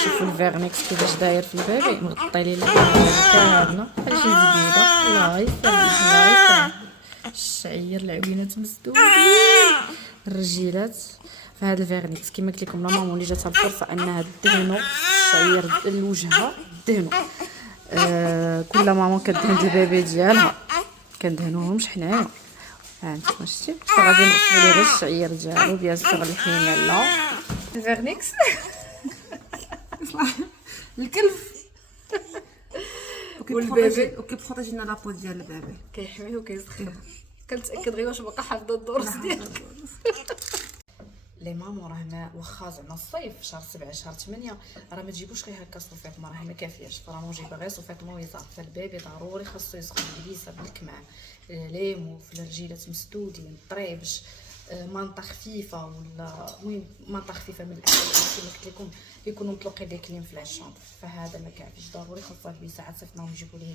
نشوفوا الفيرنيكس كيفاش داير في البيبي. مغطي لي البيبي كامله بحال شي زبيده. الله يسلمك الله يسلمك. الشعير العوينات مسدود الرجيلات. فهاد الفيرنيكس كما قلت لكم لا مامون اللي جاتها الفرصه انها دهنوا الشعير لوجهها دهنوا. كل مامون كدهن البيبي ديالها كندهنوهمش حنايا. هانتوما شتي غادي نغسلو ليه غير الشعير ديالو بيان سور الحميله الفيرنيكس الكلب والبيبي وكيبروتيجي لنا لابو ديال البيبي كيحميه وكيسخن. كنتاكد غير واش باقا حافظه الدروس ديالك. لي مامون راه واخا زعما الصيف شهر 7 شهر 8 راه ما تجيبوش غير هكا صوفيط، راه ما كافياش. فرامون جيبها غير صوفيط مويزات. فالبيبي ضروري خاصو يسخن بليسه بالكمع، ليمو في الرجيلات مسدودين طريبش، مانطه خفيفه ولا المهم مانطه خفيفه من الاحسن كما قلت لكم يكونوا مطلوقين ديك كليم في الشامبر. فهذا ما كافيش ضروري خاصها بليسه. عاد صيفطناهم يجيبوا ليه